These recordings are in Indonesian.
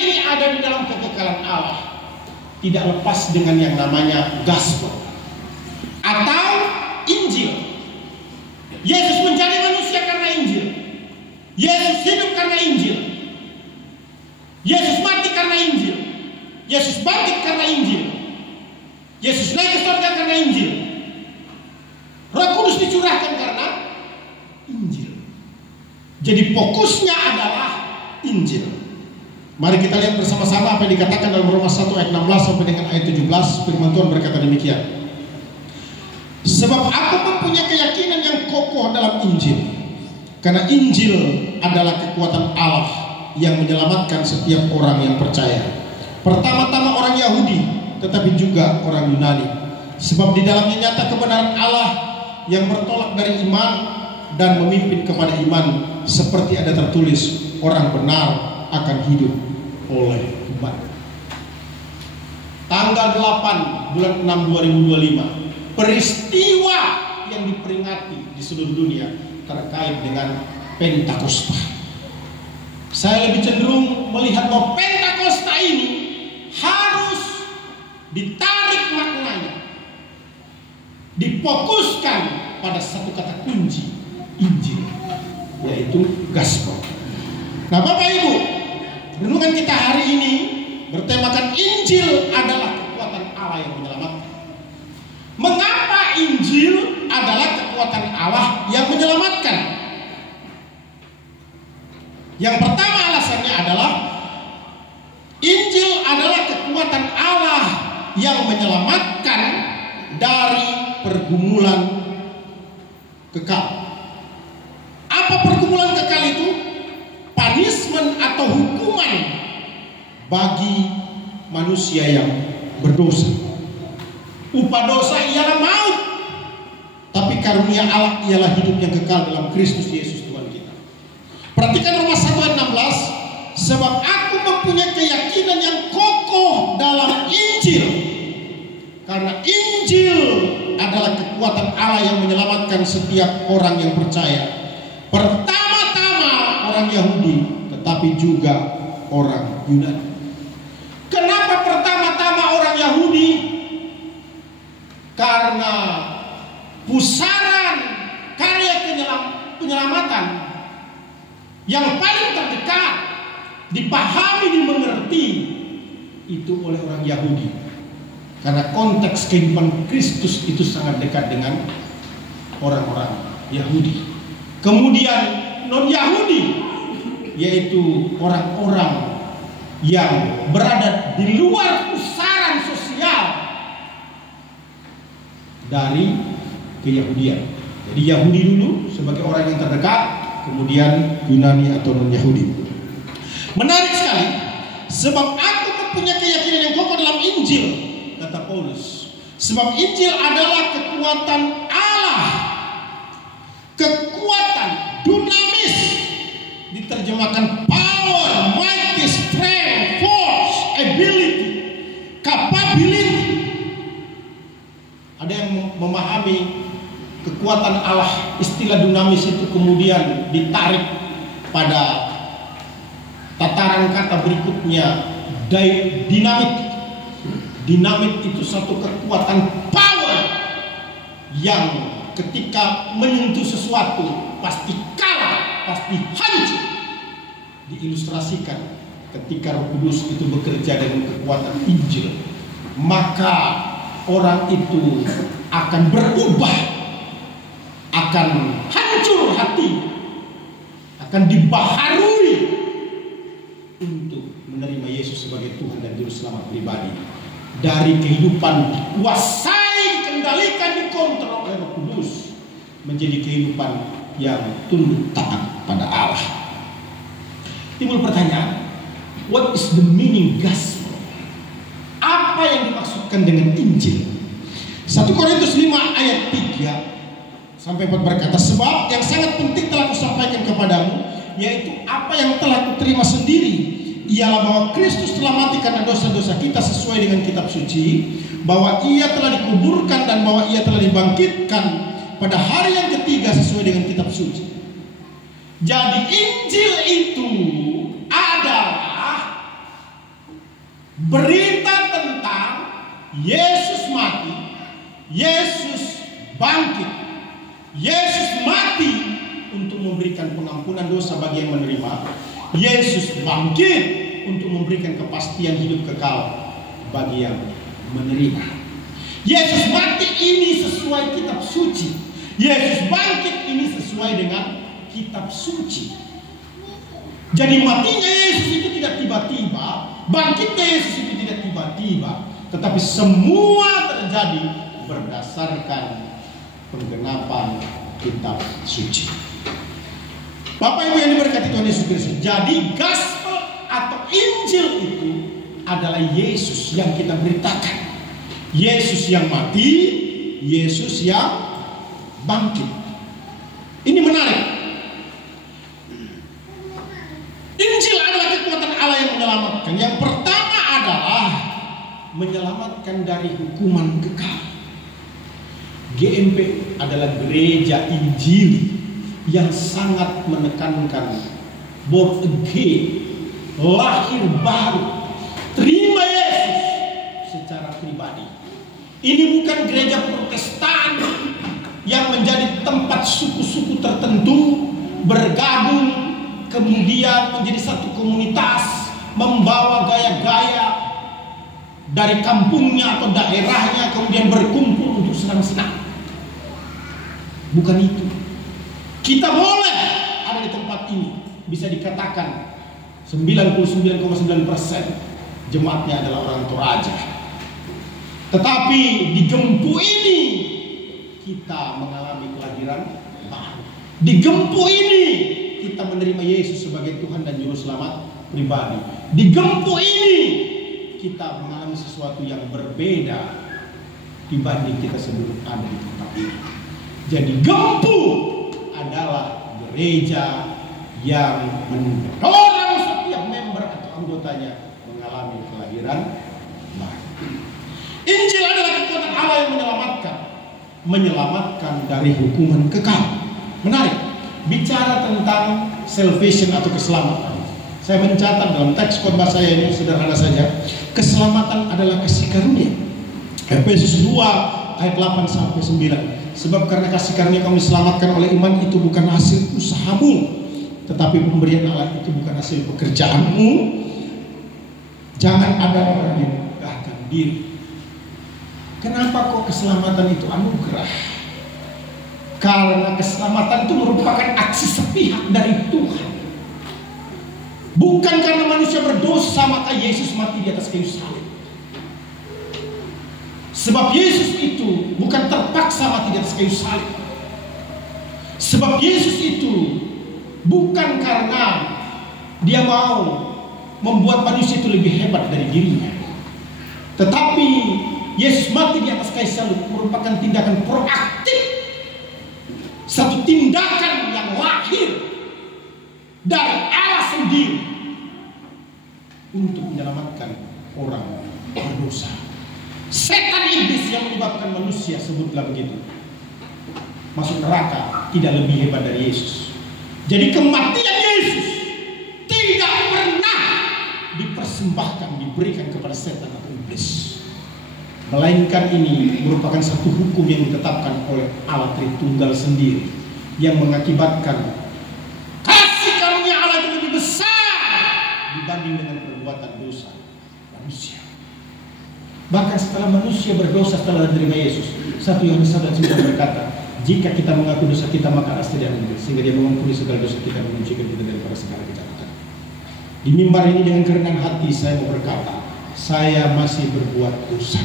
ini ada di dalam kekekalan Allah, tidak lepas dengan yang namanya gospel atau Injil. Yesus menjadi manusia karena Injil. Yesus hidup karena Injil. Yesus mati karena Injil. Yesus bangkit karena Injil. Yesus naik ke surga karena Injil. Roh Kudus dicurahkan karena Injil. Jadi fokusnya adalah Injil. Mari kita lihat bersama-sama apa yang dikatakan dalam Roma 1 ayat 16 sampai dengan ayat 17. Firman Tuhan berkata demikian. Sebab aku mempunyai keyakinan yang kokoh dalam Injil, karena Injil adalah kekuatan Allah yang menyelamatkan setiap orang yang percaya. Pertama-tama orang Yahudi, tetapi juga orang Yunani. Sebab di dalamnya nyata kebenaran Allah yang bertolak dari iman dan memimpin kepada iman, seperti ada tertulis, orang benar akan hidup oleh iman. Tanggal 8 bulan 6 2025, peristiwa yang diperingati di seluruh dunia terkait dengan Pentakosta. Saya lebih cenderung melihat bahwa Pentakosta ini harus ditarik maknanya, difokuskan pada satu kata kunci, Injil, yaitu gospel. Nah, Bapak Ibu, renungan kita hari ini bertemakan Injil adalah kekuatan Allah yang menyelamatkan. Mengapa Injil adalah kekuatan Allah yang menyelamatkan? Yang pertama alasannya adalah Injil adalah kekuatan Allah yang menyelamatkan dari pergumulan kekal. Apa pergumulan kekal itu? Punishment atau hukuman bagi manusia yang berdosa. Upah dosa ialah maut, tapi karunia Allah ialah hidup yang kekal dalam Kristus Yesus Tuhan kita. Perhatikan Roma 1 ayat 16. Sebab aku mempunyai keyakinan yang kokoh dalam Injil, karena Injil adalah kekuatan Allah yang menyelamatkan setiap orang yang percaya. Pertama-tama orang Yahudi, tetapi juga orang Yunani. Kenapa pertama-tama orang Yahudi? Karena pusaran karya penyelamatan yang paling terdekat, dipahami, dimengerti itu oleh orang Yahudi. Karena konteks kehidupan Kristus itu sangat dekat dengan orang-orang Yahudi. Kemudian non-Yahudi, yaitu orang-orang yang berada di luar pusaran sosial dari keyahudian. Jadi Yahudi dulu sebagai orang yang terdekat, kemudian Yunani atau non-Yahudi. Menarik sekali, sebab aku mempunyai keyakinan yang kokoh dalam Injil, kata Paulus. Sebab Injil adalah kekuatan Allah, kekuatan dinamis, diterjemahkan power, mighty, strength, force, ability, capability. Ada yang memahami kekuatan Allah, istilah dinamis itu kemudian ditarik pada tataran kata berikutnya, dinamit. Dinamit itu satu kekuatan power yang ketika menyentuh sesuatu pasti kalah, pasti hancur. Diilustrasikan ketika Roh Kudus itu bekerja dengan kekuatan Injil, maka orang itu akan berubah, akan hancur hati, akan dibaharui untuk menerima Yesus sebagai Tuhan dan Juru Selamat pribadi. Dari kehidupan dikuasai, dikendalikan, dikontrol oleh Roh Kudus, menjadi kehidupan yang tunduk taat pada Allah. Timbul pertanyaan, what is the meaning gospel? Apa yang dimaksudkan dengan Injil? 1 Korintus 5 ayat 3 sampai 4 berkata, sebab yang sangat penting telah kusampaikan kepadamu, yaitu apa yang telah kuterima sendiri, ialah bahwa Kristus telah mati karena dosa-dosa kita sesuai dengan kitab suci, bahwa ia telah dikuburkan dan bahwa ia telah dibangkitkan pada hari yang ketiga sesuai dengan kitab suci. Jadi Injil itu adalah Berita tentang Yesus mati, Yesus bangkit, Yesus mati untuk memberikan pengampunan dosa bagi yang menerima, Yesus bangkit untuk memberikan kepastian hidup kekal bagi yang menerima. Yesus mati ini sesuai kitab suci, Yesus bangkit ini sesuai dengan kitab suci. Jadi matinya Yesus itu tidak tiba-tiba, bangkitnya Yesus itu tidak tiba-tiba, tetapi semua terjadi berdasarkan penggenapan kitab suci. Bapak Ibu yang diberkati Tuhan Yesus Kristus, jadi gospel atau Injil itu adalah Yesus yang kita beritakan. Yesus yang mati, Yesus yang bangkit. Ini menarik. Injil adalah kekuatan Allah yang menyelamatkan. Yang pertama adalah menyelamatkan dari hukuman kekal. GMP adalah gereja Injil yang sangat menekankan born again, lahir baru, terima Yesus secara pribadi. Ini bukan gereja Protestan yang menjadi tempat suku-suku tertentu bergabung, kemudian menjadi satu komunitas, membawa gaya-gaya dari kampungnya atau daerahnya, kemudian berkumpul untuk senang-senang. Bukan itu. Kita boleh ada di tempat ini. Bisa dikatakan 99,9% jemaatnya adalah orang Toraja. Tetapi di Gempu ini kita mengalami kelahiran baru. Di Gempu ini kita menerima Yesus sebagai Tuhan dan Juru Selamat pribadi. Di Gempu ini kita mengalami sesuatu yang berbeda dibanding kita sebelum ada di tempat ini. Jadi Gempu adalah gereja yang mendorong setiap member atau anggotanya mengalami kelahiran baru. Injil adalah kekuatan Allah yang menyelamatkan dari hukuman kekal. Menarik. Bicara tentang salvation atau keselamatan, saya mencatat dalam teks khotbah saya ini sederhana saja. Keselamatan adalah kasih karunia. Efesus 2 ayat 8 sampai 9. Sebab karena kasih karunia kamu diselamatkan oleh iman, itu bukan hasil usahamu, tetapi pemberian Allah, itu bukan hasil pekerjaanmu. Jangan ada orang yang megahkan diri. Kenapa kok keselamatan itu anugerah? Karena keselamatan itu merupakan aksi sepihak dari Tuhan. Bukan karena manusia berdosa maka Yesus mati di atas kayu salib. Sebab Yesus itu bukan terpaksa mati di atas kayu salib. Sebab Yesus itu bukan karena dia mau membuat manusia itu lebih hebat dari dirinya. Tetapi Yesus mati di atas kayu salib merupakan tindakan proaktif. Satu tindakan yang lahir dari Allah sendiri untuk menyelamatkan orang berdosa. Setan iblis yang menyebabkan manusia, sebutlah begitu, masuk neraka tidak lebih hebat dari Yesus. Jadi kematian Yesus tidak pernah dipersembahkan, diberikan kepada setan atau iblis. Melainkan ini merupakan satu hukum yang ditetapkan oleh Allah Tritunggal sendiri, yang mengakibatkan kasih karunia Allah itu lebih besar dibanding dengan perbuatan dosa manusia. Bahkan setelah manusia berdosa setelah menerima Yesus, 1 Yohanes 1:9 berkata, jika kita mengaku dosa kita maka Allah tidak mengampuni, sehingga dia mengampuni segala dosa kita dan menyucikan kita daripada segala kejahatan. Di mimbar ini dengan kerendahan hati saya mau berkata, saya masih berbuat dosa.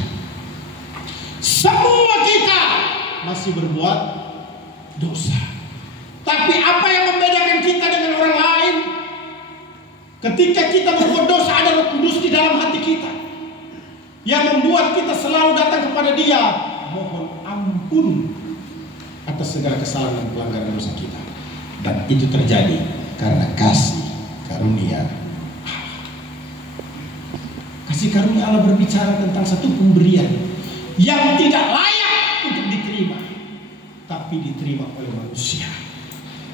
Semua kita masih berbuat dosa. Tapi apa yang membedakan kita dengan orang lain? Ketika kita berbuat dosa, ada Roh Kudus di dalam hati kita yang membuat kita selalu datang kepada Dia, mohon ampun atas segala kesalahan dan pelanggaran dosa kita. Dan itu terjadi karena kasih karunia Allah. Kasih karunia Allah berbicara tentang satu pemberian yang tidak layak untuk diterima, tapi diterima oleh manusia.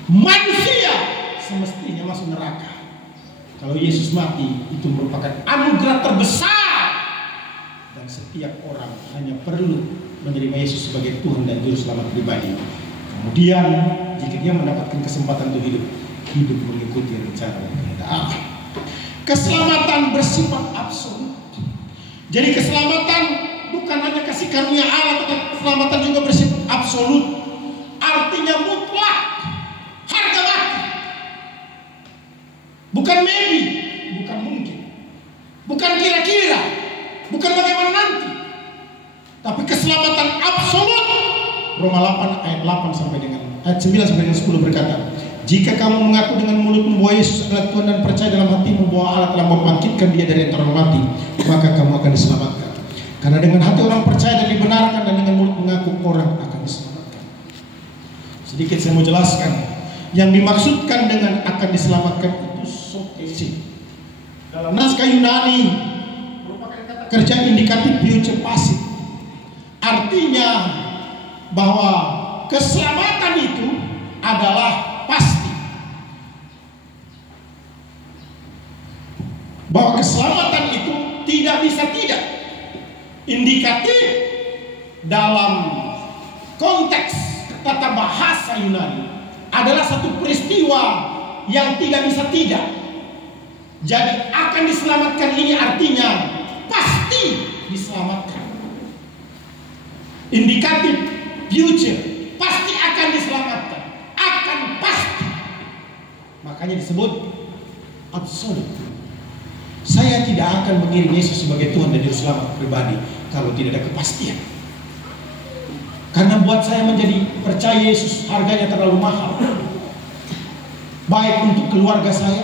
Manusia semestinya masuk neraka. Kalau Yesus mati, itu merupakan anugerah terbesar setiap orang hanya perlu menerima Yesus sebagai Tuhan dan Juru Selamat pribadi. Kemudian jika dia mendapatkan kesempatan untuk hidup mengikuti rencana Allah. Keselamatan bersifat absolut. Jadi keselamatan bukan hanya kasih karunia Allah, tetapi keselamatan juga bersifat absolut. Artinya mutlak, harga mati. Bukan maybe, bukan mungkin, bukan kira-kira, bukan bagaimana nanti, tapi keselamatan absolut. Roma 8 ayat 8 sampai dengan ayat 9 sampai dengan 10 berkata, jika kamu mengaku dengan mulutmu bahwa Yesus adalah Tuhan dan percaya dalam hatimu bahwa Allah telah membangkitkan dia dari antara orang mati, maka kamu akan diselamatkan. Karena dengan hati orang percaya dan dibenarkan, dan dengan mulut mengaku orang akan diselamatkan. Sedikit saya mau jelaskan. Yang dimaksudkan dengan akan diselamatkan itu sotesi. Dalam naskah Yunani merupakan kata kerja indikatif future passive. Artinya bahwa keselamatan itu adalah pasti. Bahwa keselamatan itu tidak bisa tidak. Indikatif dalam konteks tata bahasa Yunani adalah satu peristiwa yang tidak bisa tidak. Jadi akan diselamatkan ini artinya pasti diselamatkan. Indikatif future, pasti akan diselamatkan, akan pasti. Makanya disebut absolut. Saya tidak akan mengirim Yesus sebagai Tuhan dan Juru Selamat pribadi kalau tidak ada kepastian. Karena buat saya menjadi percaya Yesus harganya terlalu mahal. Baik untuk keluarga saya,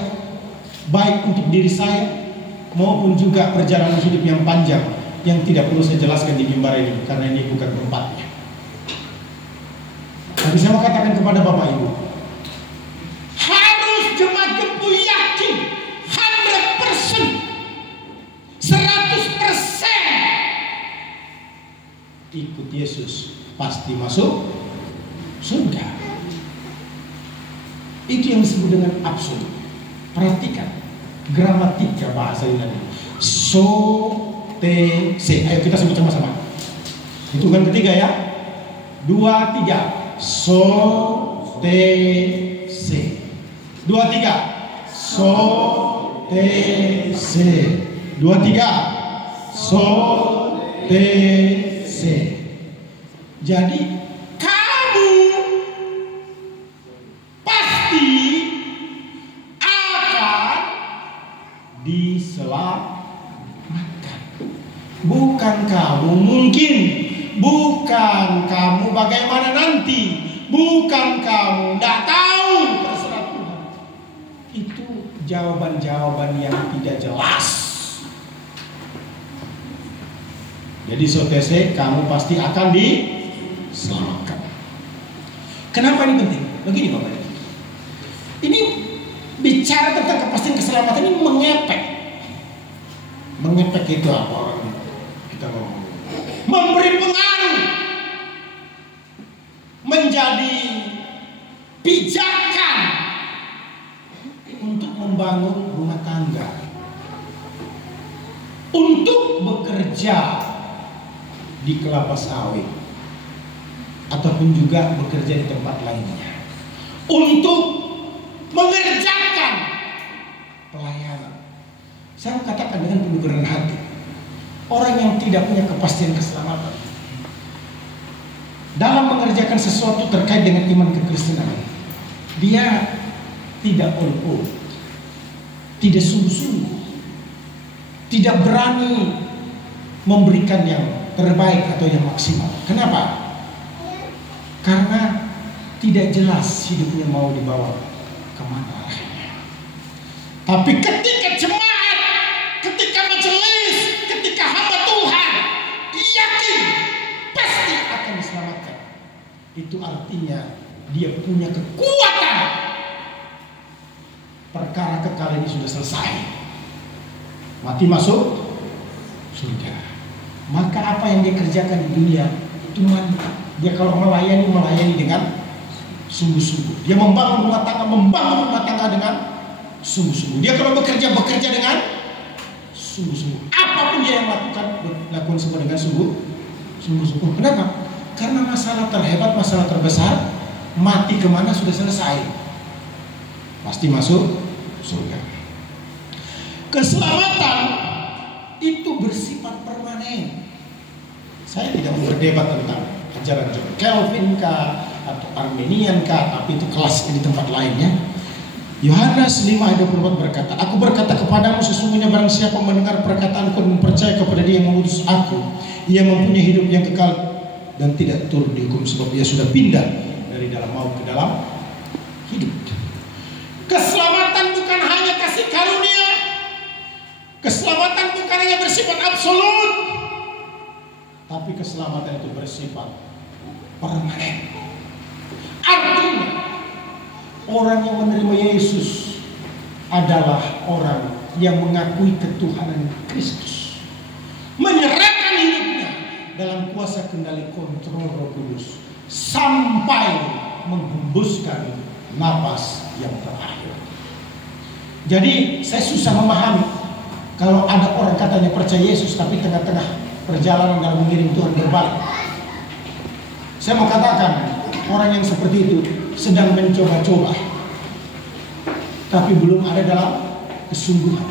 baik untuk diri saya, maupun juga perjalanan hidup yang panjang yang tidak perlu saya jelaskan di mimbar ini, karena ini bukan tempatnya. Tapi saya mau katakan kepada Bapak Ibu, harus jemaat Gempu yakin 100% ikut Yesus pasti masuk surga. Itu yang disebut dengan absolut. Perhatikan gramatika bahasa Yunani. Sotese. Ayo kita sebut sama-sama. Hitungan ketiga ya. 2, 3. Sotese. 2, 3. Sotese. 2, 3. Sotese. Jadi kamu pasti akan diselamatkan. Bukan kamu mungkin, bukan kamu bagaimana nanti, bukan kamu tidak tahu, terserah Tuhan. Itu jawaban-jawaban yang tidak jelas. Jadi sotese, kamu pasti akan diselamatkan. Kenapa ini penting? Begini Bapak Ibu. Ini bicara tentang kepastian keselamatan ini mengepek. Mengepek itu apa orang kita ngomong? Memberi pengaruh, menjadi pijakan untuk membangun rumah tangga, untuk bekerja di kelapa sawit, ataupun juga bekerja di tempat lainnya, untuk mengerjakan pelayanan. Saya katakan dengan penuh kerendahan hati, orang yang tidak punya kepastian keselamatan dalam mengerjakan sesuatu terkait dengan iman kekristenan, dia tidak all, tidak sungguh-sungguh, tidak berani memberikan yang terbaik atau yang maksimal. Kenapa? Karena tidak jelas hidupnya mau dibawa kemana arahnya. Tapi ketika jemaat, ketika majelis, ketika hamba Tuhan yakin pasti akan diselamatkan, itu artinya dia punya kekuatan. Perkara kekal ini sudah selesai, mati masuk surga. Maka apa yang dia kerjakan di dunia itu mantap. Dia kalau melayani dengan sungguh-sungguh. Dia membangun rumah tangga dengan sungguh-sungguh. Dia kalau bekerja dengan sungguh-sungguh. Apapun dia yang lakukan semua dengan sungguh-sungguh. Kenapa? Karena masalah terhebat, masalah terbesar, mati kemana sudah selesai, pasti masuk surga. Keselamatan itu bersifat permanen. Saya tidak mau berdebat tentang ajaran John Calvin kah atau Arminian kah, tapi itu kelas di tempat lainnya. Yohanes 5:24 berkata, aku berkata kepadamu, sesungguhnya barang siapa mendengar perkataanku dan percaya kepada Dia yang mengutus aku, ia mempunyai hidup yang kekal dan tidak turun dihukum, sebab ia sudah pindah dari dalam maut ke dalam hidup. Keselamatan bukan hanya kasih karunia. Keselamatan bukan hanya bersifat absolut, tapi keselamatan itu bersifat permanen. Artinya orang yang menerima Yesus adalah orang yang mengakui ketuhanan Kristus, menyerahkan hidupnya dalam kuasa kendali kontrol Roh Kudus sampai menghembuskan napas yang terakhir. Jadi saya susah memahami kalau ada orang katanya percaya Yesus tapi tengah-tengah perjalanan dalam mengiring Tuhan berbalik. Saya mau katakan orang yang seperti itu sedang mencoba-coba tapi belum ada dalam kesungguhan.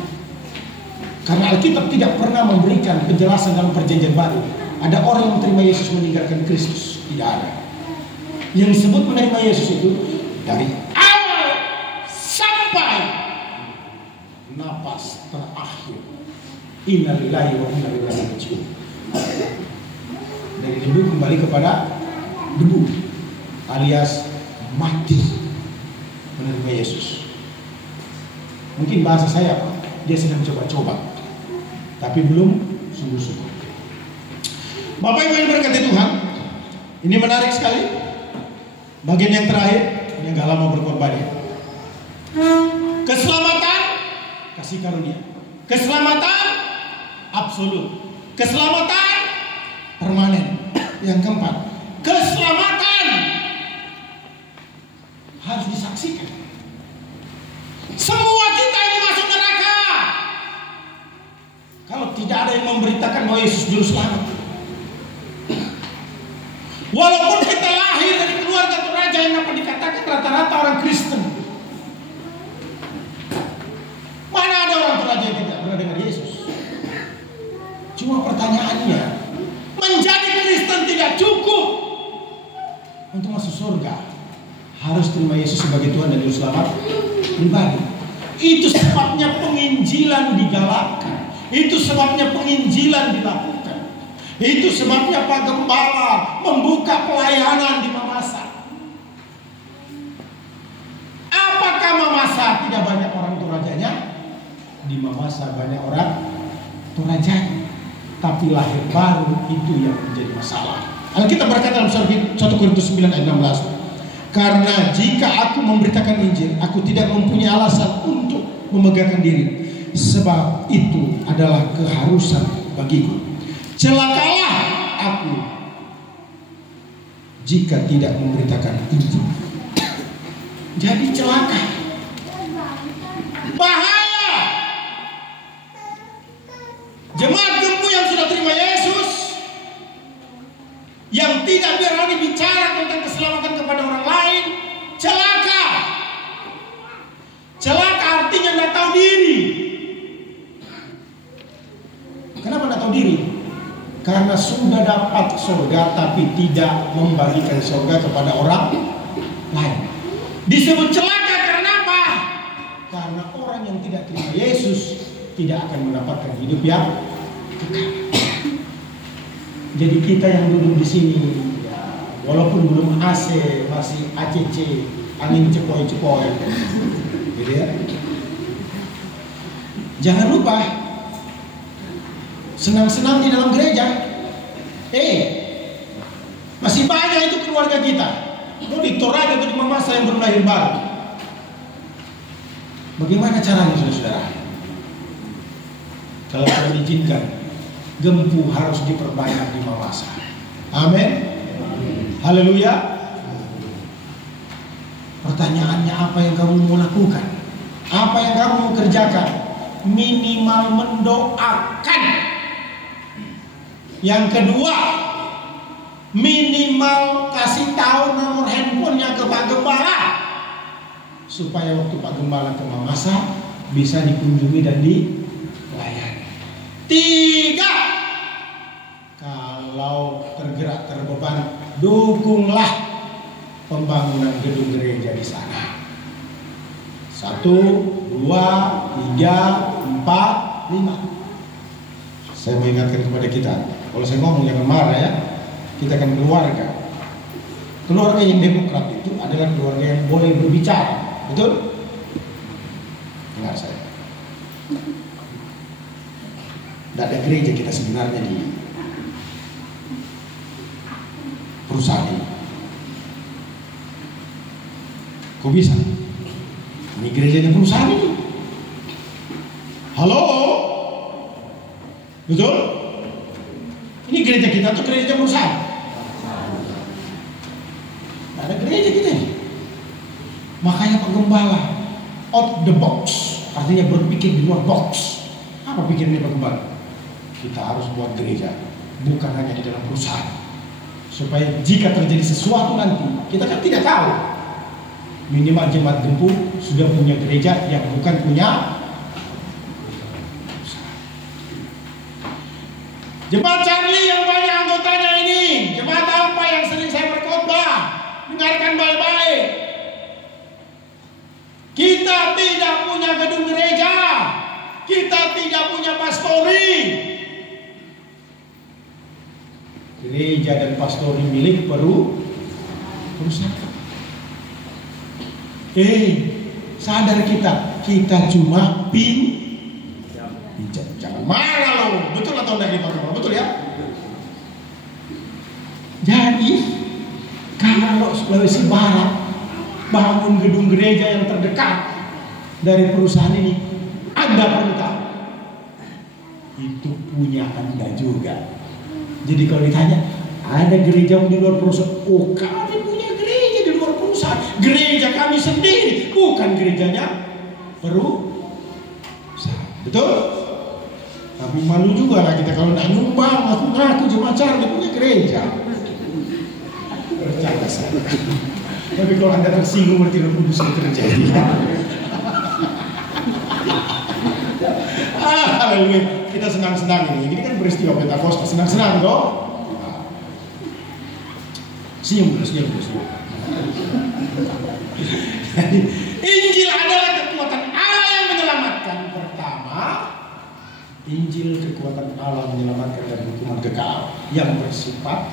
Karena Alkitab tidak pernah memberikan penjelasan dalam perjanjian baru ada orang yang menerima Yesus meninggalkan Kristus. Tidak ada. Yang disebut menerima Yesus itu dari awal sampai napas terakhir. Inna lillahi wa inna ilaihi raji'un. Dari debu kembali kepada debu, alias mati menerima Yesus. Mungkin bahasa saya, dia sedang coba-coba tapi belum sungguh-sungguh. Bapak Ibu yang berkati Tuhan, ini menarik sekali. Bagian yang terakhir, ini gak lama berkorban ya. Keselamatan, kasih karunia. Keselamatan absolut. Keselamatan permanen. Yang keempat, keselamatan harus disaksikan. Semua kita ini masuk neraka kalau tidak ada yang memberitakan bahwa Yesus juru selamat. Walaupun kita lahir dari keluarga toraja yang dapat dikatakan rata-rata orang Kristen, mana ada orang toraja yang tidak pernah dengar Yesus? Cuma pertanyaannya, menjadi Kristen tidak cukup untuk masuk surga. Harus terima Yesus sebagai Tuhan dan Juru Selamat pribadi. Itu sebabnya penginjilan digalakkan. Itu sebabnya penginjilan dilakukan. Itu sebabnya Pak Gembala membuka pelayanan di Mamasa. Apakah Mamasa tidak banyak orang torajanya? Di Mamasa banyak orang torajanya, tapi lahir baru itu yang menjadi masalah. Alkitab berkata dalam 1 Korintus 9 ayat 16, karena jika aku memberitakan Injil, aku tidak mempunyai alasan untuk memegahkan diri, sebab itu adalah keharusan bagiku. Celakalah aku jika tidak memberitakan Injil. Jadi celaka, bahaya. Jemaat gembu yang sudah terima Yesus, yang tidak berani bicara tentang keselamatan kepada orang lain, celaka. Celaka artinya tidak tahu diri. Kenapa tidak tahu diri? Karena sudah dapat surga tapi tidak membagikan surga kepada orang lain. Disebut celaka karena apa? Karena orang yang tidak terima Yesus tidak akan mendapatkan hidup yang kekal. Jadi kita yang duduk di sini, ya, walaupun belum AC, masih ACC, angin cepoi-cepoi, gitu ya. Jangan lupa, senang-senang di dalam gereja. Masih banyak itu keluarga kita. Mau di Toraja atau di Mamasa yang belum lahir baru. Bagaimana caranya saudara-saudara? Kalau Tuhan izinkan, gempu harus diperbanyak di Mamasa. Amin. Haleluya. Pertanyaannya, apa yang kamu mau lakukan? Apa yang kamu mau kerjakan? minimal mendoakan. Yang kedua, minimal kasih tahu nomor handphonenya ke Pak Gembala, supaya waktu Pak Gembala ke Mamasa bisa dikunjungi dan dilayani. 3, kalau tergerak terbeban, dukunglah pembangunan gedung gereja di sana. 1, 2, 3, 4, 5. Saya mengingatkan kepada kita, kalau saya ngomong jangan marah ya. Kita kan keluarga. Keluarga yang demokrat itu adalah keluarga yang boleh berbicara, betul? Dengar saya. Tidak ada gereja kita sebenarnya di perusahaan ini. Kok bisa? Ini gerejanya perusahaan ini. Halo? Betul? Ini gereja kita atau gereja perusahaan? Nah, ada gereja kita ini. Makanya Pak Gembala out the box, artinya berpikir di luar box. Apa pikirnya Pak Gembala? Kita harus buat gereja, bukan hanya di dalam perusahaan, supaya jika terjadi sesuatu nanti, kita kan tidak tahu. Minimal Jemaat Gempu sudah punya gereja yang bukan punya Jemaat Charlie yang banyak anggotanya ini. Jemaat apa yang sering saya berkhotbah? Dengarkan baik-baik. Kita tidak punya gedung gereja. Kita tidak punya pastori. Gereja dan pastori milik perusahaan. Sadar kita cuma pinjam. Jangan marah loh. Betul atau enggak Pak? Betul ya? Jadi kalau Sulawesi Barat bangun gedung gereja yang terdekat dari perusahaan ini, Anda perlu tahu itu punya Anda juga. Jadi kalau ditanya ada gereja di luar perusahaan, oh kami punya gereja di luar perusahaan. Gereja kami sendiri, bukan gerejanya perusahaan. Betul? Tapi malu juga lah kita kalau nak nyumbang, aku Jemaat Charlie punya gereja. Bercanda saya. Tapi kalau Anda tersinggung berarti Roh Kudus itu terjadi. Haleluya. Kita senang-senang ini. Ini kan peristiwa Pentakosta, senang-senang toh. Senyum dulu. Injil adalah kekuatan Allah yang menyelamatkan. Pertama, Injil kekuatan Allah menyelamatkan dari hukuman kekal yang bersifat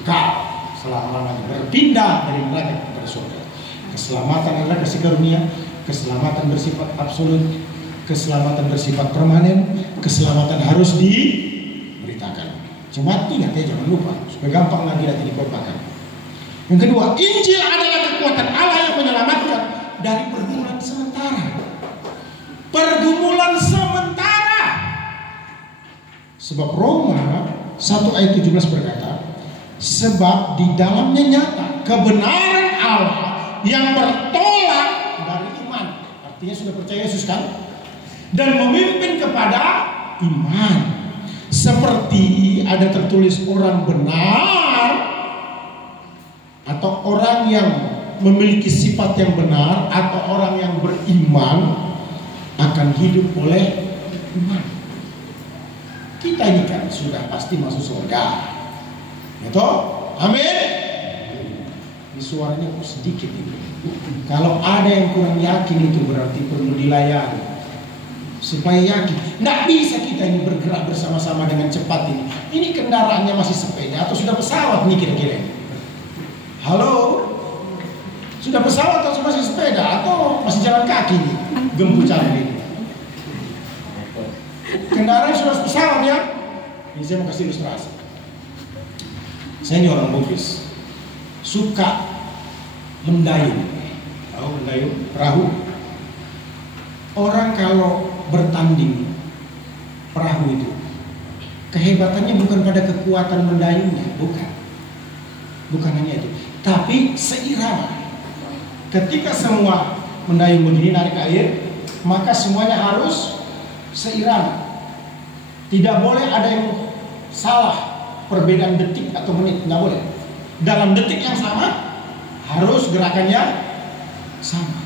kekal selama-lamanya, berpindah dari neraka kepada surga. Keselamatan adalah kasih karunia, keselamatan bersifat absolut, keselamatan bersifat permanen, keselamatan harus diberitakan. Cuma ingat ya, jangan lupa supaya gampang lagi nanti dikompakan. Yang kedua, Injil adalah kekuatan Allah yang menyelamatkan dari pergumulan sementara. Pergumulan sementara. Sebab Roma 1 ayat 17 berkata, sebab di dalamnya nyata kebenaran Allah yang bertolak dari iman. Artinya sudah percaya Yesus kan? Dan memimpin kepada iman. Seperti ada tertulis orang benar atau orang yang memiliki sifat yang benar atau orang yang beriman akan hidup oleh iman. Kita ini kan sudah pasti masuk surga. Ya toh? Amin. Ini suaranya kok sedikit ini. Kalau ada yang kurang yakin itu berarti perlu dilayani. Supaya yakin. Nggak bisa kita ini bergerak bersama-sama dengan cepat ini. Ini kendaraannya masih sepeda atau sudah pesawat nih kira-kira. Halo? Sudah pesawat atau masih sepeda atau masih jalan kaki nih? Gempu Charlie ini. Kendaraan sudah pesawat ya? Ini saya mau kasih ilustrasi. Saya ini orang Bugis, suka mendayung. Tahu mendayung? Perahu. Orang kalau bertanding perahu itu, kehebatannya bukan pada kekuatan mendayungnya, bukan hanya itu, tapi seirama. Ketika semua mendayung begini narik air, maka semuanya harus seirama. Tidak boleh ada yang salah perbedaan detik atau menit, nggak boleh. Dalam detik yang sama harus gerakannya sama.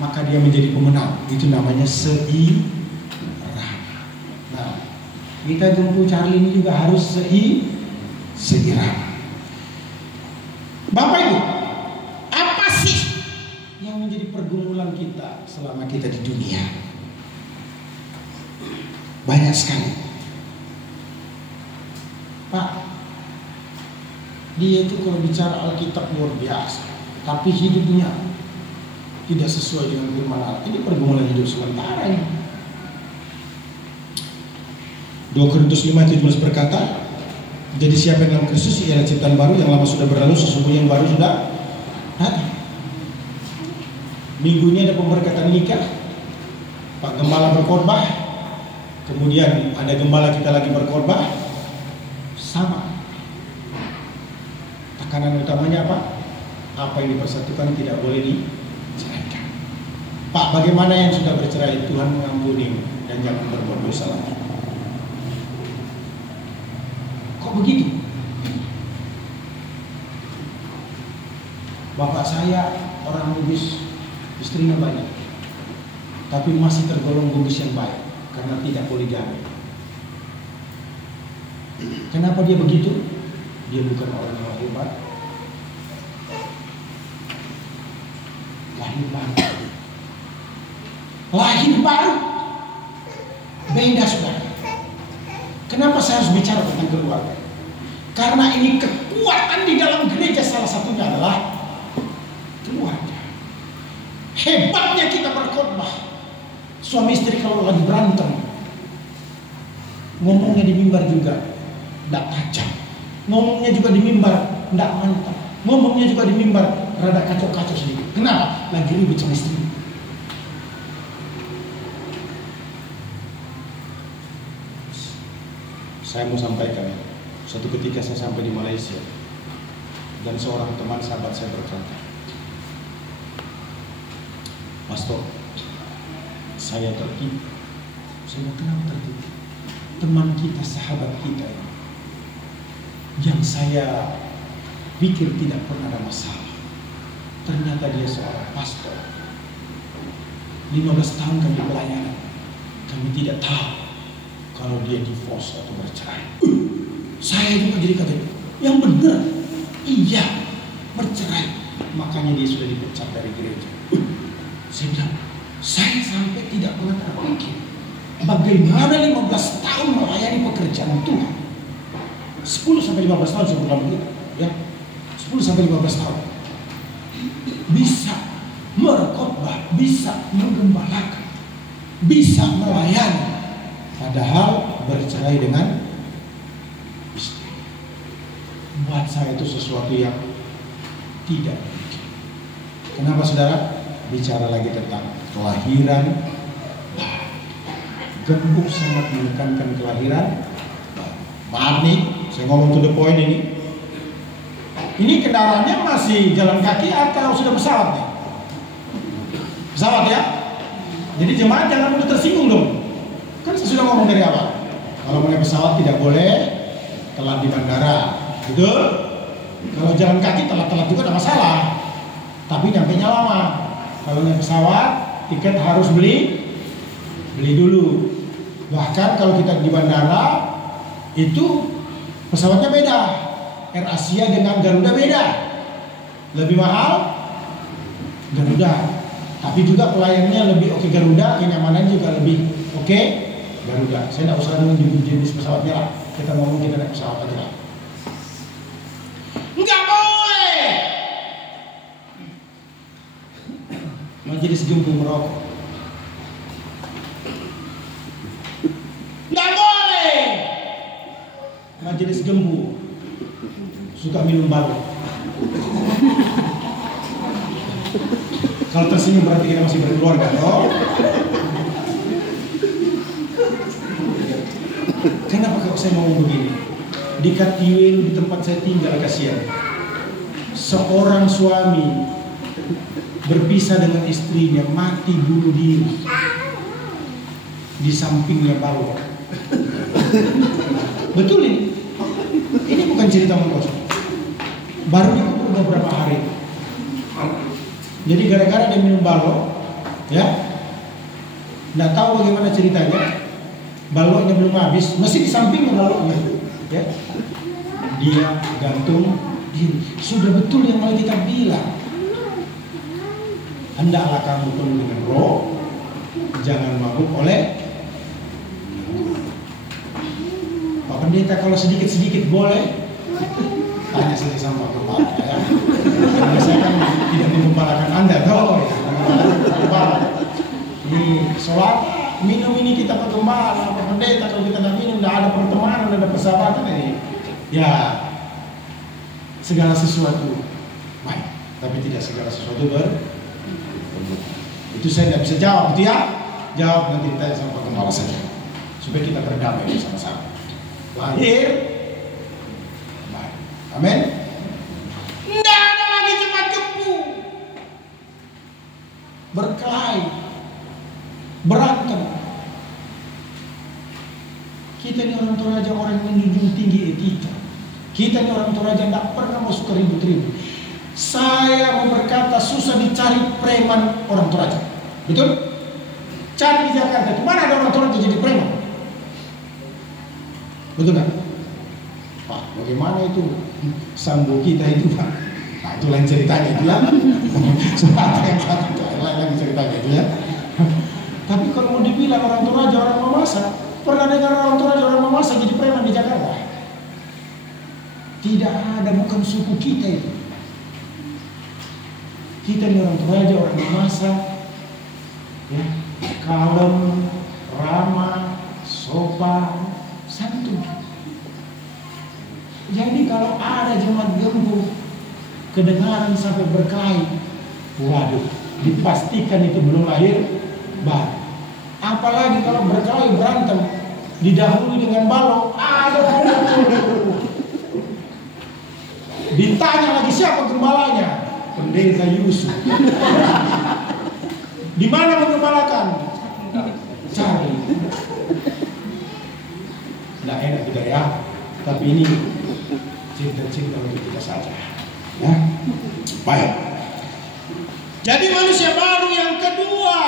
Maka dia menjadi pemenang. Itu namanya seirama. Nah, kita Gempu Charlie ini juga harus seirama. Bapak Ibu, apa sih yang menjadi pergumulan kita selama kita di dunia? Banyak sekali. Pak, dia itu kalau bicara Alkitab luar biasa, tapi hidupnya tidak sesuai dengan firman Allah. Ini pergumulan hidup sementara ini. 2 Korintus 5:17 berkata, jadi siapa yang dalam Kristus ialah ciptaan baru, yang lama sudah berlalu, sesungguhnya yang baru sudah datang. Minggu ini ada pemberkatan nikah, Pak Gembala berkhotbah, kemudian ada gembala kita lagi berkhotbah, sama. Tekanan utamanya apa? Apa yang dipersatukan tidak boleh diceraikan. Pak, bagaimana yang sudah bercerai? Tuhan mengampuni dan jangan berbuat dosa lagi. Kok begitu? Bapak saya orang Bugis, istrinya banyak, tapi masih tergolong Bugis yang baik karena tidak poligami. Kenapa dia begitu? Dia bukan orang yang hebat. Lahir baru. Beda, saudara. Kenapa saya harus bicara tentang keluarga? Karena ini kekuatan di dalam gereja, salah satunya adalah keluarga. Hebatnya kita berkhotbah. Suami istri kalau lagi berantem, ngomongnya di mimbar juga tidak tajam. Ngomongnya juga di mimbar tidak mantap. Ngomongnya juga di mimbar rada kacau-kacau sedikit. Kenapa? Lagi ribut sama istri. Saya mau sampaikan, suatu ketika saya sampai di Malaysia dan seorang teman sahabat saya berkata, Pastor, saya tertipu. Saya bilang, kenapa tertipu? Teman kita, sahabat kita ini, yang saya pikir tidak pernah ada masalah, ternyata dia seorang pastor. 15 tahun kami pelayanan, kami tidak tahu kalau dia divorce atau bercerai. Saya juga jadi kaget. Yang benar, iya, bercerai. Makanya dia sudah dipecat dari gereja. Saya bilang, saya sampai tidak pernah terpikir bagaimana 15 tahun melayani pekerjaan Tuhan. 10-15 tahun sebelum begitu, ya, 10-15 tahun bisa berkhotbah, bisa menggembalakan, bisa melayani, padahal bercerai dengan istri. Buat saya itu sesuatu yang tidak mungkin. Kenapa, saudara? Bicara lagi tentang kelahiran. Gembuk sangat menekankan kelahiran. Maaf nih, saya ngomong to the point ini. Ini kendaraannya masih jalan kaki atau sudah pesawat nih? Pesawat ya? Jadi jemaat jangan mudah tersinggung dong. Kan saya sudah ngomong dari awal. Kalau naik pesawat tidak boleh telat di bandara, betul? Kalau jalan kaki telat-telat juga tidak masalah, tapi nyampenya lama. Kalau naik pesawat, tiket harus beli dulu. Bahkan kalau kita di bandara, itu pesawatnya beda. Air Asia dengan Garuda beda. Lebih mahal Garuda, tapi juga pelayanannya lebih oke Garuda, kenyamanan juga lebih oke Garuda. Saya tidak usah dengan jenis pesawatnya lah. Kita ngomong kita naik pesawat aja lah. Enggak boleh majelis Gempu merokok. Enggak boleh majelis Gempu suka minum balok. Kalau tersenyum berarti kita masih berkeluarga, toh? Kenapa kalau saya ngomong begini? Di Katiwin, di tempat saya tinggal, kasihan. Seorang suami berpisah dengan istrinya, mati bunuh diri. di sampingnya balok. Betul ini? Ini bukan cerita Mangkos. Baru dikubur beberapa hari. Jadi gara-gara dia minum balok, ya, nggak tahu bagaimana ceritanya, baloknya belum habis, masih di sampingnya baloknya, ya. Dia gantung diri. Sudah betul yang mau kita bilang. Hendaklah kamu penuh dengan roh, jangan mabuk oleh. Pak Pendeta, kalau sedikit-sedikit boleh? Tanya saja sama kepala, ya. Karena saya kan tidak menggembalakan Anda, tahu ya. Ini sholat, minum ini kita bergembala. Pak Pendeta, kalau kita tidak minum, tidak ada pertemanan, tidak ada persahabatan ini. Ya, segala sesuatu baik, tapi tidak segala sesuatu itu saya tidak bisa jawab, itu ya. Jawab nanti ditanya sama Pak Gembala saja, supaya kita berdamai bersama-sama. Lahir, baik. Amin. Tidak ada lagi cepat gempu, berkelahi, berantem. Kita ini orang Toraja, orang yang menjunjung tinggi etika. Kita ini orang Toraja tidak pernah masuk ke ribut-ribut. Saya mau berkata susah dicari preman orang Toraja. Betul? Cari di Jakarta, mana ada orang Toraja jadi preman? Betul kan? Pak, bagaimana itu sambo kita itu, Pak? Nah, itu lain ceritanya itu ya. Seperti yang satu lain ceritanya itu ya. Tapi kalau mau dibilang orang Toraja, orang Mamasa, pernah dengar orang Toraja, orang Mamasa jadi preman di Jakarta? Tidak ada, bukan suku kita itu. Kita ini orang Toraja, orang Mamasa, ya, kalem, ramah, sopan, santun. Jadi kalau ada jemaat gembu kedengaran sampai berkelahi, waduh, dipastikan itu belum lahir baru. Apalagi kalau berkelahi berantem didahului dengan balok, ditanya lagi siapa gembalanya? Pendeta Yusuf. Di mana menggembalakan? Cari. Tidak enak juga ya. Tapi ini cerita-cerita untuk kita saja. Ya, baik. Jadi manusia baru yang kedua,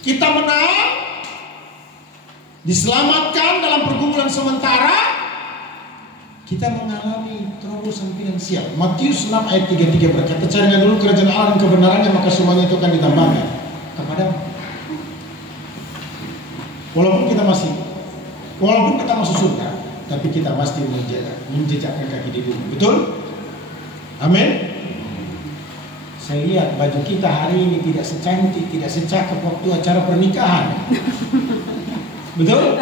kita menang, diselamatkan dalam pergumulan sementara. Kita mengalami terobosan finansial. Matius 6 ayat 33 berkata, carilah dulu kerajaan Allah dan kebenarannya, maka semuanya itu akan ditambahkan kepadamu. Walaupun kita masuk surga, tapi kita pasti menjejakkan kaki di bumi. Betul? Amin. Saya lihat baju kita hari ini tidak secantik, tidak secakep waktu acara pernikahan. Betul?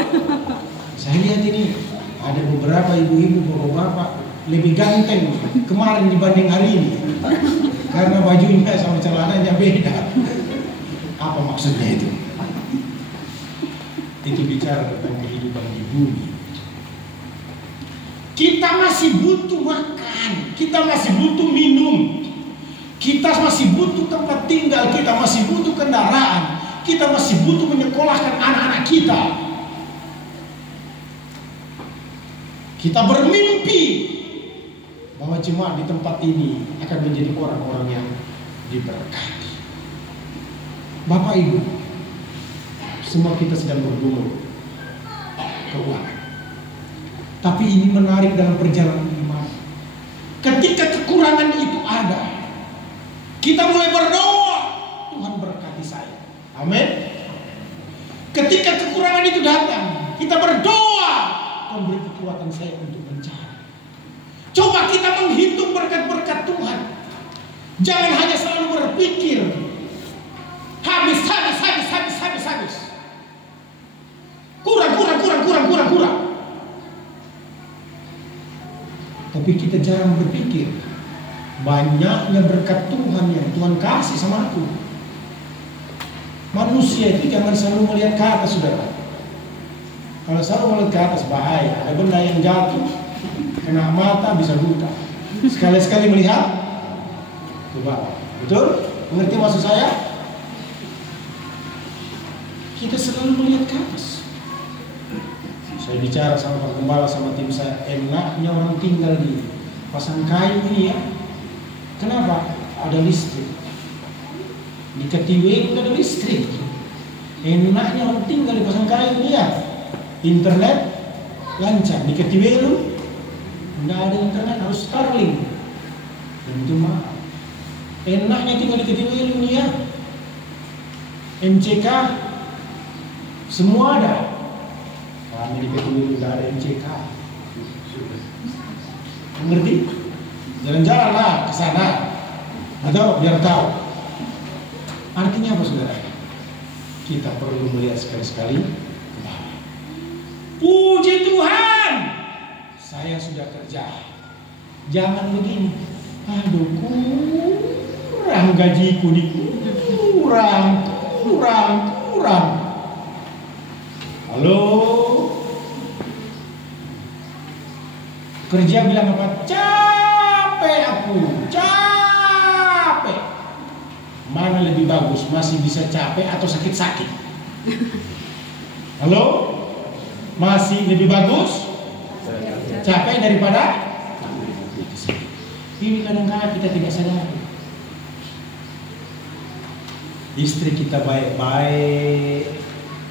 Saya lihat ini ada beberapa ibu-ibu, bapak-bapak lebih ganteng kemarin dibanding hari ini, karena bajunya sama celananya beda. Apa maksudnya itu? Itu bicara tentang kehidupan di bumi. Kita masih butuh makan, kita masih butuh minum, kita masih butuh tempat tinggal, kita masih butuh kendaraan, kita masih butuh menyekolahkan anak-anak kita. Kita bermimpi bahwa jemaat di tempat ini akan menjadi orang-orang yang diberkati. Bapak Ibu, semua kita sedang bergumul keuangan. Tapi ini menarik dalam perjalanan iman. Ketika kekurangan itu ada, kita mulai berdoa, Tuhan berkati saya. Amin. Ketika kekurangan itu datang, kita berdoa, Tuhan beri kekuatan saya untuk mencari. Coba kita menghitung berkat-berkat Tuhan. Jangan hanya selalu berpikir habis. Kurang. Tapi kita jarang berpikir banyaknya berkat Tuhan yang Tuhan kasih sama aku. Manusia itu jangan selalu melihat ke atas, saudara. Kalau selalu melihat ke atas bahaya, ada benda yang jatuh, kena mata bisa buta. Sekali-sekali melihat ke bawah. Betul? Mengerti maksud saya? Kita selalu melihat ke atas. Saya bicara sama Pak Gembala sama tim saya, enaknya orang tinggal di Pasangkayu ini ya. Kenapa? Ada listrik. Di Ketiwelu ada listrik. Enaknya orang tinggal di Pasangkayu ini ya. Internet lancar. Di Ketiwelu nggak ada internet, harus Starlink. Tentu maaf. Enaknya tinggal di Ketiwelu ini ya. MCK semua ada. Kami di Ketiwelu nggak ada MCK. Mengerti? Jalan-jalan lah ke sana. Atau biar tahu. Artinya apa saudara? Kita perlu melihat sekali-sekali ke bawah. Puji Tuhan, saya sudah kerja. Jangan begini. Aduh, kurang gajiku nih, kurang. Halo, kerja bilang apa? Capek aku, capek. Mana lebih bagus? Masih bisa capek atau sakit-sakit? Halo, masih lebih bagus capek daripada? Ini kadang-kadang kita tidak sadar. Istri kita baik-baik,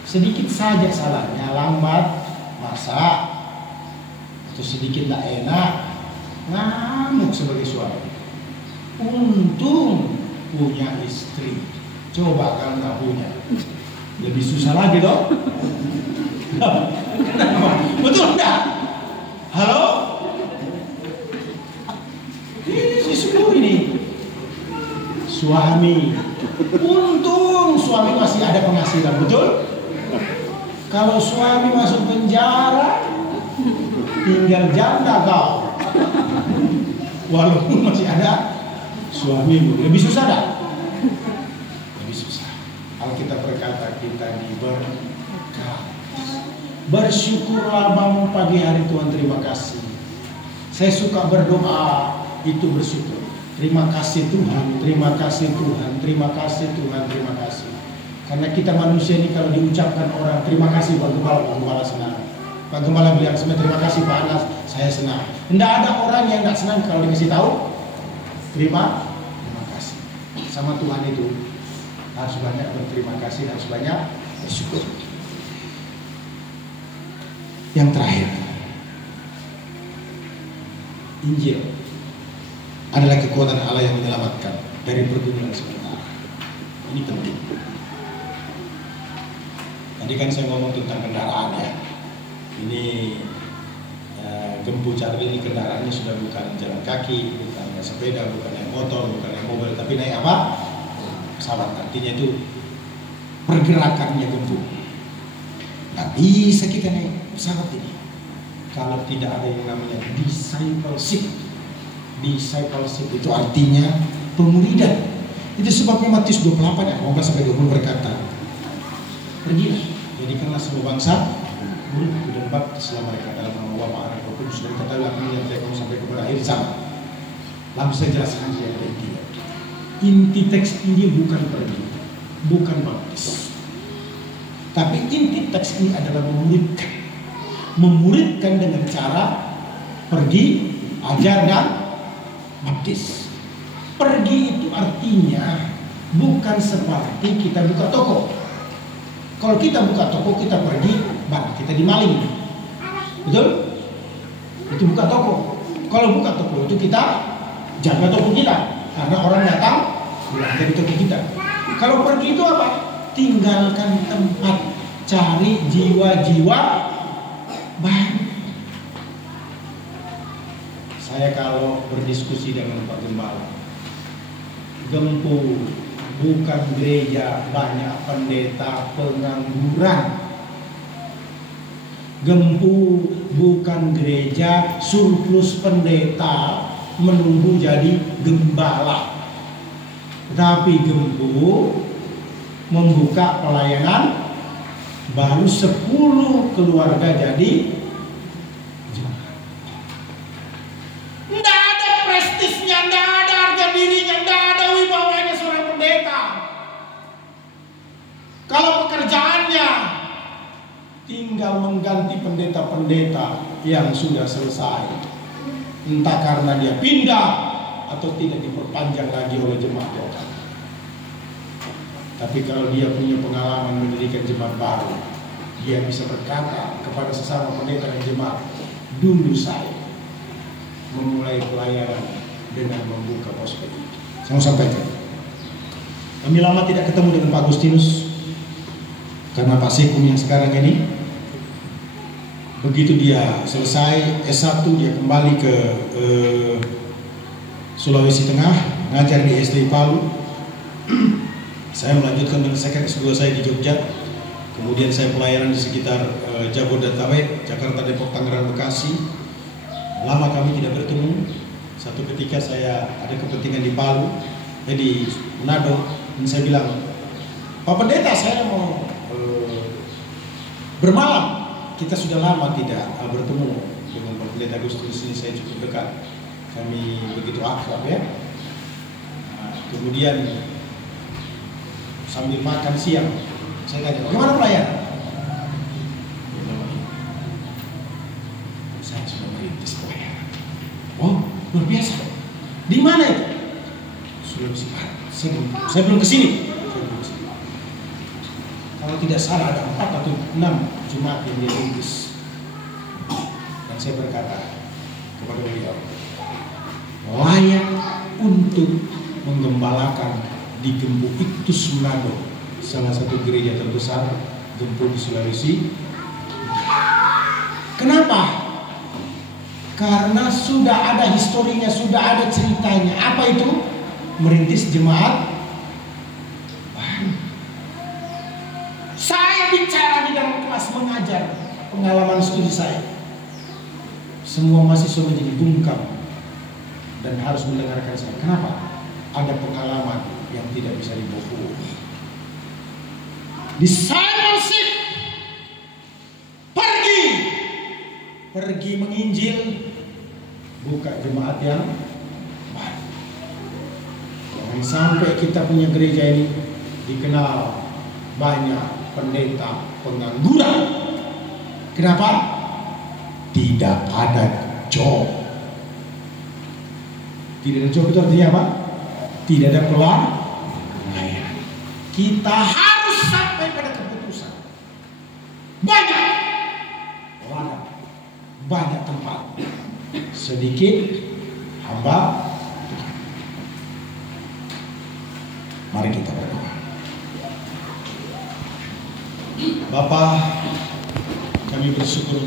sedikit saja salahnya, lambat masak, atau sedikit tak enak, ngamuk sebagai suami. Untung punya istri. Coba kalau nggak punya, lebih susah lagi dong. Betul enggak? Halo? Ini syukur ini. Suami. Untung suami masih ada penghasilan, betul? Kalau suami masuk penjara, tinggal janda kau. Walaupun masih ada suamimu, lebih susah dah. Lebih susah. Alkitab berkata kita diberkati. Bersyukurlah bangun pagi hari Tuhan, terima kasih. Saya suka berdoa, itu bersyukur. Terima kasih Tuhan, terima kasih Tuhan, terima kasih Tuhan, terima kasih. Karena kita manusia ini kalau diucapkan orang terima kasih Pak Gembala senang. Pak Gembala bilang terima kasih Pak Anas, saya senang. Tidak ada orang yang tidak senang kalau dikasih tahu terima kasih. Sama Tuhan itu harus banyak berterima kasih, harus banyak bersyukur. Yang terakhir, Injil adalah kekuatan Allah yang menyelamatkan dari pergumulan sementara. Ini penting. Tadi kan saya ngomong tentang kendaraan ya. Ini Gempu Charlie ini kendaraannya sudah bukan jalan kaki, bukan naik sepeda, bukan naik motor, bukan naik mobil, tapi naik apa? Pesawat. Artinya itu pergerakannya Gempu. Nah, bisa kita naik pesawat ini kalau tidak ada yang namanya discipleship. Discipleship itu artinya pemuridan. Itu sebabnya Matius 28 ayat 15-20 berkata, pergilah, jadikanlah semua bangsa murid dan baptislah mereka dalam nama Bapa, Anak, Roh Kudus, dan katakanlah aku menyertai kamu sampai kepada akhir zaman. Lalu saya jelaskan yang intinya. Inti teks ini bukan pergi, bukan baptis, tapi inti teks ini adalah memuridkan dengan cara pergi, ajar, dan baptis. Pergi itu artinya bukan seperti kita buka toko. Kalau kita buka toko, kita pergi, bang, kita dimaling. Betul? Itu buka toko. Kalau buka toko itu kita jaga toko kita, karena orang datang belanja di toko kita. Kalau pergi itu apa? Tinggalkan tempat, cari jiwa-jiwa baru. Saya kalau berdiskusi dengan Pak Gembala, Gempu bukan gereja banyak pendeta pengangguran. Gempu bukan gereja surplus pendeta menunggu jadi gembala. Tapi Gempu membuka pelayanan baru 10 keluarga jadi jemaat. Tidak ada prestisnya, tidak ada harga dirinya, tidak ada wibawanya seorang pendeta. Kalau pekerjaannya tinggal mengganti pendeta-pendeta yang sudah selesai. Entah karena dia pindah atau tidak diperpanjang lagi oleh jemaat lokal. Tapi kalau dia punya pengalaman mendirikan jemaat baru, dia bisa berkata kepada sesama pendeta dan jemaat, dulu saya memulai pelayanan dengan membuka posko itu. Saya mau sampaikan, kami lama tidak ketemu dengan Pak Agustinus karena Pak Sekum yang sekarang ini, begitu dia selesai S1 dia kembali ke Sulawesi Tengah, ngajar di SD Palu. Saya melanjutkan menyelesaikan S2 saya di Jogja. Kemudian saya pelayanan di sekitar Jabodetabek, Jakarta, Depok, Tangerang, Bekasi. Lama kami tidak bertemu. Satu ketika saya ada kepentingan di Palu, di Manado, dan saya bilang, Pak Pendeta, saya mau bermalam. Kita sudah lama tidak bertemu dengan Pak Pendeta Agustinus ini, saya cukup dekat. Kami begitu akrab ya. Kemudian sambil makan siang, saya tanya, bagaimana pelayanan? Saya sudah merintis pelayanan. Oh, luar biasa. Di mana itu? Sulawesi Barat. Saya belum kesini. Kalau tidak salah ada 4 atau 6 jemaat yang dia rintis. Dan saya berkata kepada beliau, layak untuk menggembalakan di Gempu Iktus Manado, salah satu gereja terbesar Gempu di Sulawesi. Kenapa? Karena sudah ada historinya, sudah ada ceritanya. Apa itu? Merintis jemaat. Saya bicara di dalam kelas mengajar, pengalaman studi saya. Semua mahasiswa menjadi bungkam dan harus mendengarkan saya. Kenapa? Ada pengalaman yang tidak bisa dibohongi. Discipleship, pergi menginjil, buka jemaat yang baru. Jangan sampai kita punya gereja ini dikenal banyak pendeta pengangguran. Kenapa? Tidak ada job. Tidak ada job itu artinya apa? Tidak ada pelayanan. Kita harus sampai pada keputusan. Banyak ladang, banyak tempat, sedikit hamba. Mari kita berdoa. Bapa, kami bersyukur